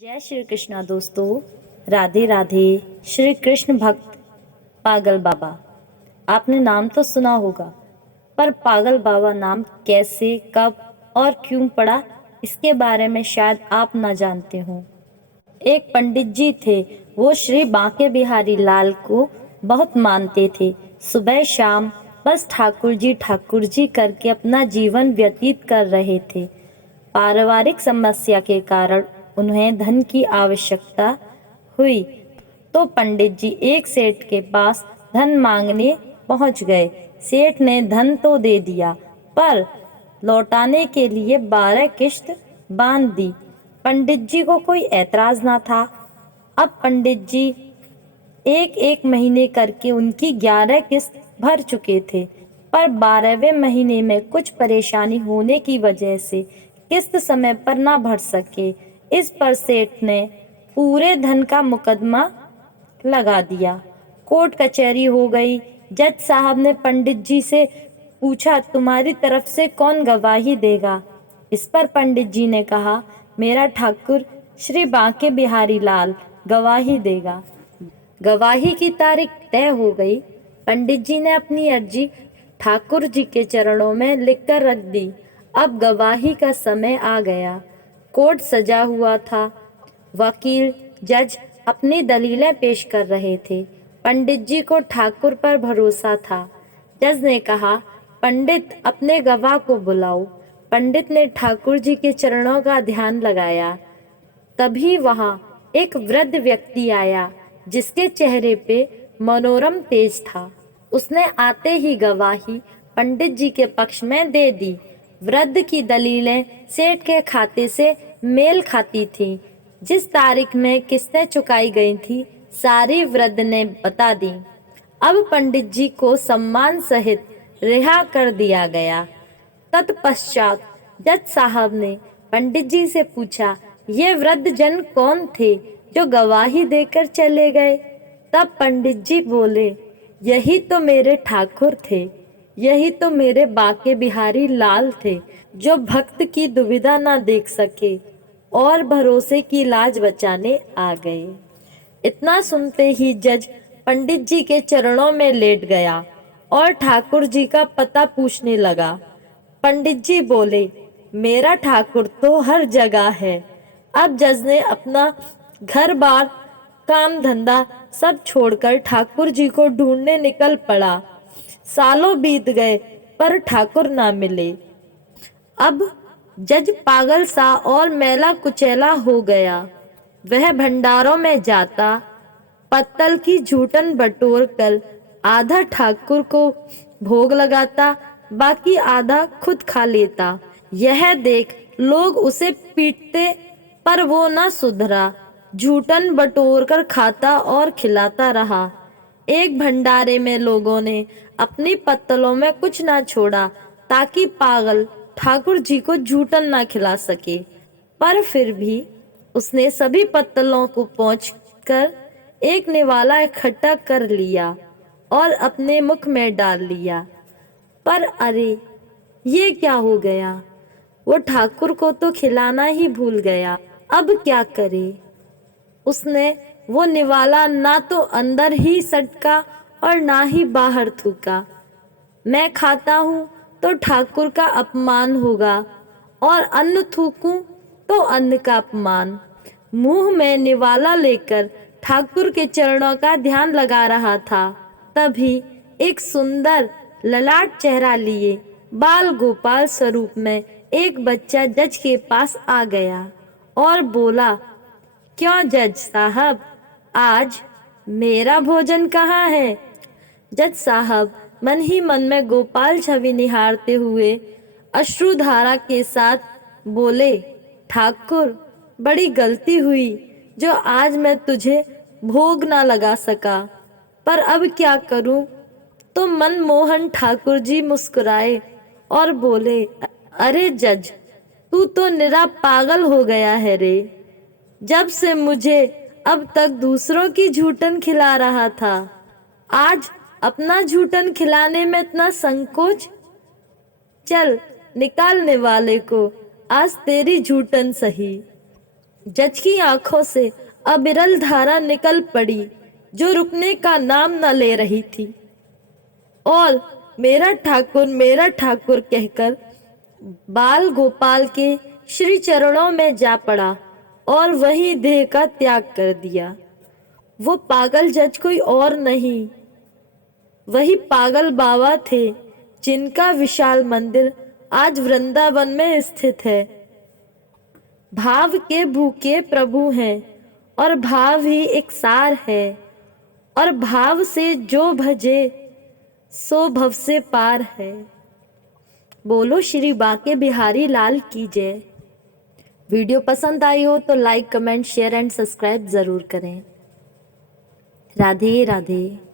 जय श्री कृष्णा दोस्तों। राधे राधे। श्री कृष्ण भक्त पागल बाबा। आपने नाम तो सुना होगा, पर पागल बाबा नाम कैसे, कब और क्यों पड़ा, इसके बारे में शायद आप ना जानते हो। एक पंडित जी थे। वो श्री बांके बिहारी लाल को बहुत मानते थे। सुबह शाम बस ठाकुर जी करके अपना जीवन व्यतीत कर रहे थे। पारिवारिक समस्या के कारण उन्हें धन की आवश्यकता हुई, तो पंडित जी एक सेठ के पास धन मांगने पहुंच गए। सेठ ने धन तो दे दिया, पर लौटाने के लिए 12 किश्त बांध दी। पंडित जी को कोई ऐतराज ना था। अब पंडित जी एक एक महीने करके उनकी 11 किस्त भर चुके थे, पर 12वें महीने में कुछ परेशानी होने की वजह से किस्त समय पर ना भर सके। इस पर सेठ ने पूरे धन का मुकदमा लगा दिया। कोर्ट कचहरी हो गई। जज साहब ने पंडित जी से पूछा, तुम्हारी तरफ से कौन गवाही देगा? इस पर पंडित जी ने कहा, मेरा ठाकुर श्री बांके बिहारी लाल गवाही देगा। गवाही की तारीख तय हो गई। पंडित जी ने अपनी अर्जी ठाकुर जी के चरणों में लिखकर रख दी। अब गवाही का समय आ गया। कोर्ट सजा हुआ था। वकील, जज अपनी दलीलें पेश कर रहे थे। पंडित जी को ठाकुर पर भरोसा था। जज ने कहा, पंडित अपने गवाह को बुलाओ। पंडित ने ठाकुर जी के चरणों का ध्यान लगाया। तभी वहां एक वृद्ध व्यक्ति आया, जिसके चेहरे पे मनोरम तेज था। उसने आते ही गवाही पंडित जी के पक्ष में दे दी। वृद्ध की दलीलें सेठ के खाते से मेल खाती थीं। जिस तारीख में किस्तें चुकाई गई थी, सारी वृद्ध ने बता दी। अब पंडित जी को सम्मान सहित रिहा कर दिया गया। तत्पश्चात जज साहब ने पंडित जी से पूछा, ये वृद्ध जन कौन थे जो गवाही देकर चले गए? तब पंडित जी बोले, यही तो मेरे ठाकुर थे, यही तो मेरे बांके बिहारी लाल थे, जो भक्त की दुविधा ना देख सके और भरोसे की लाज बचाने आ गए। इतना सुनते ही जज पंडित जी के चरणों में लेट गया और ठाकुर जी का पता पूछने लगा। पंडित जी बोले, मेरा ठाकुर तो हर जगह है। अब जज ने अपना घर बार, काम धंधा सब छोड़कर ठाकुर जी को ढूंढने निकल पड़ा। सालों बीत गए, पर ठाकुर ना मिले। अब जज पागल सा और मैला कुचैला हो गया। वह भंडारों में जाता, पत्तल की झूठन बटोर कर आधा ठाकुर को भोग लगाता, बाकी आधा खुद खा लेता। यह देख लोग उसे पीटते, पर वो न सुधरा। झूठन बटोर कर खाता और खिलाता रहा। एक भंडारे में लोगों ने अपनी पत्तलों में कुछ ना छोड़ा, ताकि पागल ठाकुर जी को झूठन ना खिला सके। पर फिर भी उसने सभी पत्तलों को पोंछकर एक निवाला इकट्ठा कर लिया और अपने मुख में डाल लिया। पर अरे, ये क्या हो गया? वो ठाकुर को तो खिलाना ही भूल गया। अब क्या करे? उसने वो निवाला ना तो अंदर ही सटका और ना ही बाहर थूका। मैं खाता हूँ तो ठाकुर का अपमान होगा, और अन्न थूकूं तो अन्न का अपमान। मुंह में निवाला लेकर ठाकुर के चरणों का ध्यान लगा रहा था। तभी एक सुंदर ललाट चेहरा लिए बाल गोपाल स्वरूप में एक बच्चा जज के पास आ गया और बोला, क्यों जज साहब, आज मेरा भोजन कहाँ है? जज साहब मन ही मन में गोपाल छवि निहारते हुए अश्रुधारा के साथ बोले, ठाकुर, बड़ी गलती हुई जो आज मैं तुझे भोग ना लगा सका, पर अब क्या करूं? तो मनमोहन ठाकुर जी मुस्कुराए और बोले, अरे जज, तू तो निरा पागल हो गया है रे। जब से मुझे अब तक दूसरों की झूठन खिला रहा था, आज अपना झूठन खिलाने में इतना संकोच? चल, निकालने वाले को, आज तेरी झूठन सही। जज की आंखों से अविरल धारा निकल पड़ी जो रुकने का नाम न ले रही थी, और मेरा ठाकुर कहकर बाल गोपाल के श्री चरणों में जा पड़ा और वही देह का त्याग कर दिया। वो पागल जज कोई और नहीं, वही पागल बाबा थे जिनका विशाल मंदिर आज वृंदावन में स्थित है। भाव के भूखे प्रभु हैं और भाव ही एक सार है, और भाव से जो भजे सो भव से पार है। बोलो श्री बांके बिहारी लाल की जय। वीडियो पसंद आई हो तो like, comment, share and subscribe जरूर करें। राधे राधे।